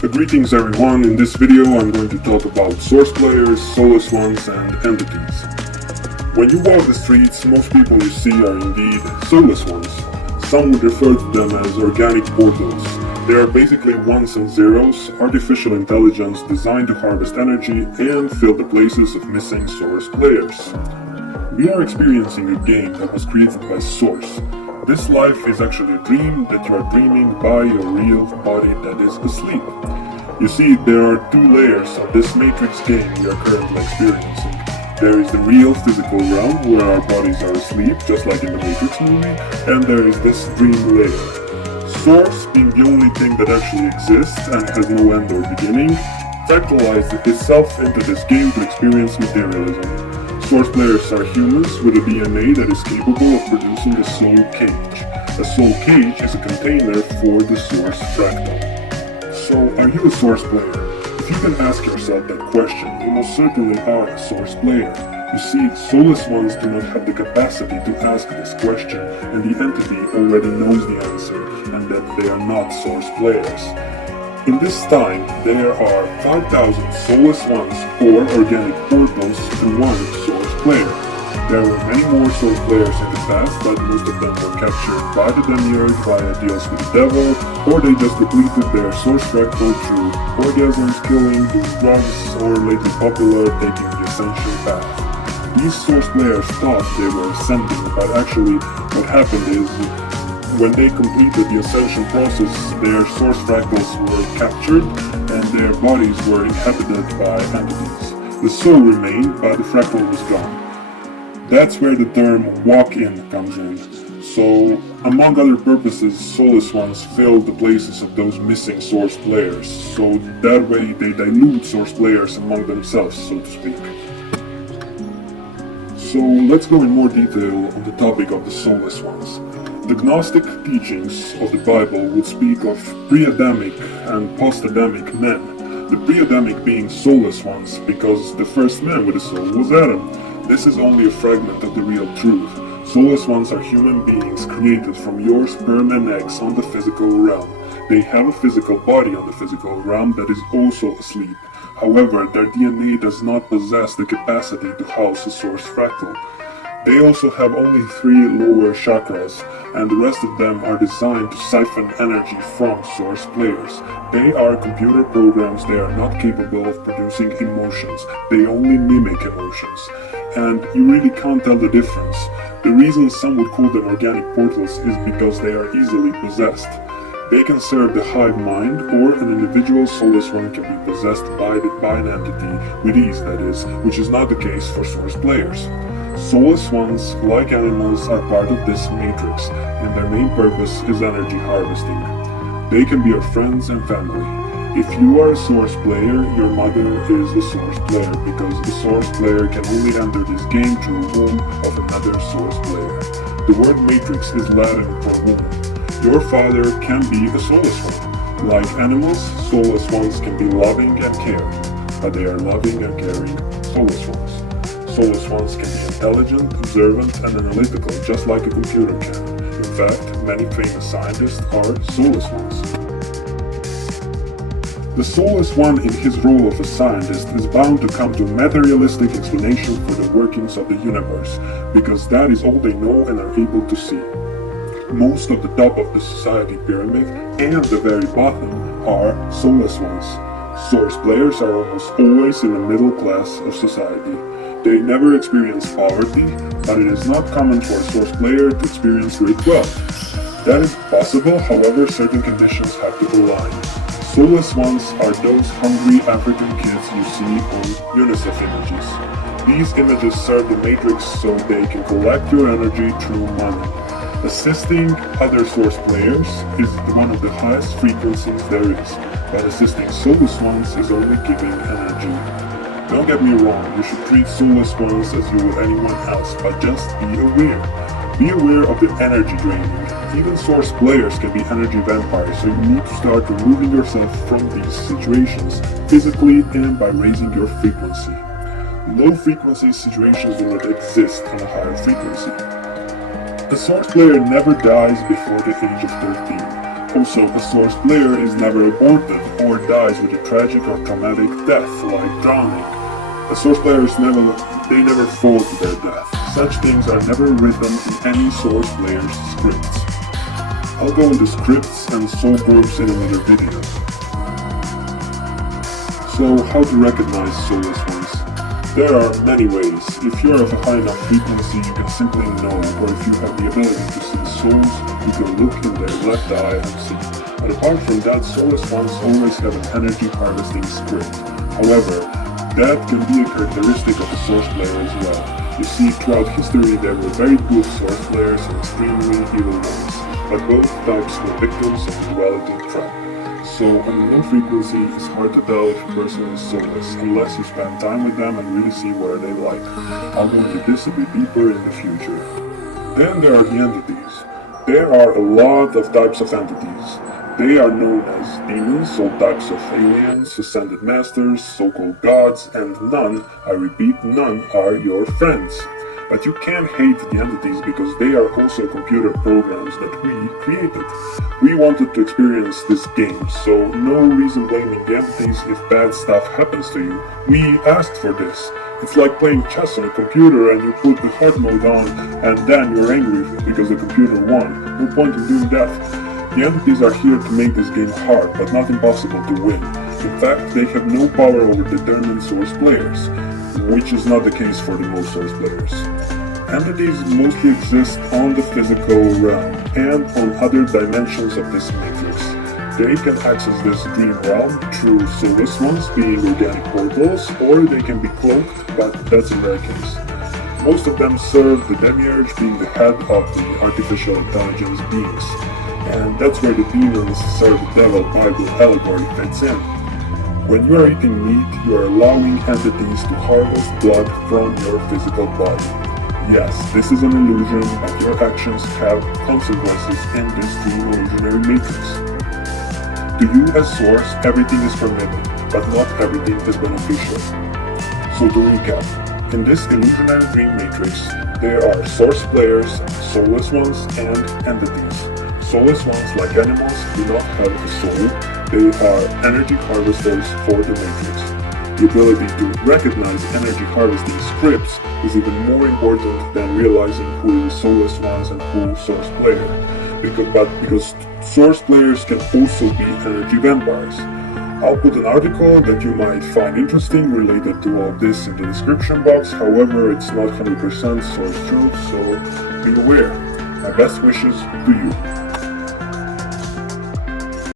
Greetings everyone, in this video I'm going to talk about source players, soulless ones and entities. When you walk the streets, most people you see are indeed soulless ones. Some would refer to them as organic portals. They are basically ones and zeros, artificial intelligence designed to harvest energy and fill the places of missing source players. We are experiencing a game that was created by Source. This life is actually a dream that you are dreaming by a real body that is asleep. You see, there are two layers of this Matrix game we are currently experiencing. There is the real physical realm where our bodies are asleep, just like in the Matrix movie, and there is this dream layer. Source, being the only thing that actually exists and has no end or beginning, fractalized itself into this game to experience materialism. Source players are humans with a DNA that is capable of producing a soul cage. A soul cage is a container for the source fractal. So, are you a source player? If you can ask yourself that question, you most certainly are a source player. You see, soulless ones do not have the capacity to ask this question, and the entity already knows the answer, and that they are not source players. In this time, there are 5,000 soulless ones or organic portals to one source player. There were many more source players in the past, but most of them were captured by the demiurge via deals with the devil, or they just depleted their source fractal through orgasms, killing, doing drugs, or later popular taking the ascension path. These source players thought they were ascending, but actually what happened is, when they completed the ascension process, their source fractals were captured and their bodies were inhabited by entities. The soul remained, but the fractal was gone. That's where the term walk-in comes in. So, among other purposes, soulless ones fill the places of those missing source players. So that way they dilute source players among themselves, so to speak. So let's go in more detail on the topic of the soulless ones. The Gnostic teachings of the Bible would speak of pre-Adamic and post-Adamic men, the pre-Adamic being soulless ones because the first man with a soul was Adam. This is only a fragment of the real truth. Soulless ones are human beings created from your sperm and eggs on the physical realm. They have a physical body on the physical realm that is also asleep. However, their DNA does not possess the capacity to house a source fractal. They also have only 3 lower chakras, and the rest of them are designed to siphon energy from source players. They are computer programs, they are not capable of producing emotions, they only mimic emotions. And you really can't tell the difference. The reason some would call them organic portals is because they are easily possessed. They can serve the hive mind, or an individual soulless one can be possessed by an entity, with ease that is, which is not the case for source players. Soulless ones, like animals, are part of this matrix, and their main purpose is energy harvesting. They can be our friends and family. If you are a source player, your mother is a source player, because the source player can only enter this game through a womb of another source player. The word matrix is Latin for womb. Your father can be a soulless one. Like animals, soulless ones can be loving and caring, but they are loving and caring soulless ones. Soulless ones can be intelligent, observant, and analytical, just like a computer can. In fact, many famous scientists are soulless ones. The soulless one in his role of a scientist is bound to come to a materialistic explanation for the workings of the universe, because that is all they know and are able to see. Most of the top of the society pyramid and the very bottom are soulless ones. Source players are almost always in the middle class of society. They never experience poverty, but it is not common for a source player to experience great wealth. That is possible, however, certain conditions have to align. Soulless ones are those hungry African kids you see on UNICEF images. These images serve the Matrix so they can collect your energy through money. Assisting other source players is one of the highest frequencies there is, but assisting soulless ones is only giving energy. Don't get me wrong, you should treat soulless ones as you would anyone else, but just be aware. Be aware of the energy draining. Even source players can be energy vampires, so you need to start removing yourself from these situations, physically and by raising your frequency. Low frequency situations do not exist on a higher frequency. A source player never dies before the age of 13. Also, a Source player is never aborted or dies with a tragic or traumatic death, like drowning. A Source player they never fall to their death. Such things are never written in any Source player's scripts. I'll go into scripts and soul groups in another video. So, how to recognize soulless ones? There are many ways. If you're of a high enough frequency, you can simply know, or if you have the ability to see souls, you can look in their left eye and see. But apart from that, soulless ones always have an energy harvesting script. However, that can be a characteristic of a Source player as well. You see, throughout history there were very good Source players and extremely evil ones, but both types were victims of the duality trap. So on a low frequency, it's hard to tell if a person is soulless, unless you spend time with them and really see what they like. I'll go into this a bit deeper in the future. Then there are the entities. There are a lot of types of entities. They are known as demons, all types of aliens, ascended masters, so-called gods, and none, I repeat, none are your friends. But you can't hate the entities because they are also computer programs that we created. We wanted to experience this game, so no reason blaming the entities if bad stuff happens to you. We asked for this. It's like playing chess on a computer and you put the hard mode on and then you're angry because the computer won. No point in doing that. The entities are here to make this game hard, but not impossible to win. In fact, they have no power over determined Source players, which is not the case for the most Source players. Entities mostly exist on the physical realm and on other dimensions of this matrix. They can access this dream realm through soulless ones being organic portals, or they can be cloaked, but that's a rare case. Most of them serve the Demiurge, being the head of the artificial intelligence beings. And that's where the demons serve the devil Bible allegory fits in. When you are eating meat, you are allowing entities to harvest blood from your physical body. Yes, this is an illusion, but your actions have consequences in this dream illusionary matrix. To you as Source, everything is permitted, but not everything is beneficial. So to recap, in this illusionary dream matrix, there are Source players, soulless ones, and entities. Soulless ones, like animals, do not have a soul. They are energy harvesters for the matrix. The ability to recognize energy harvesting scripts is even more important than realizing who is soulless ones and who is Source player. Because Source players can also be energy vampires. I'll put an article that you might find interesting related to all this in the description box. However, it's not 100% source truth, so be aware. My best wishes to you.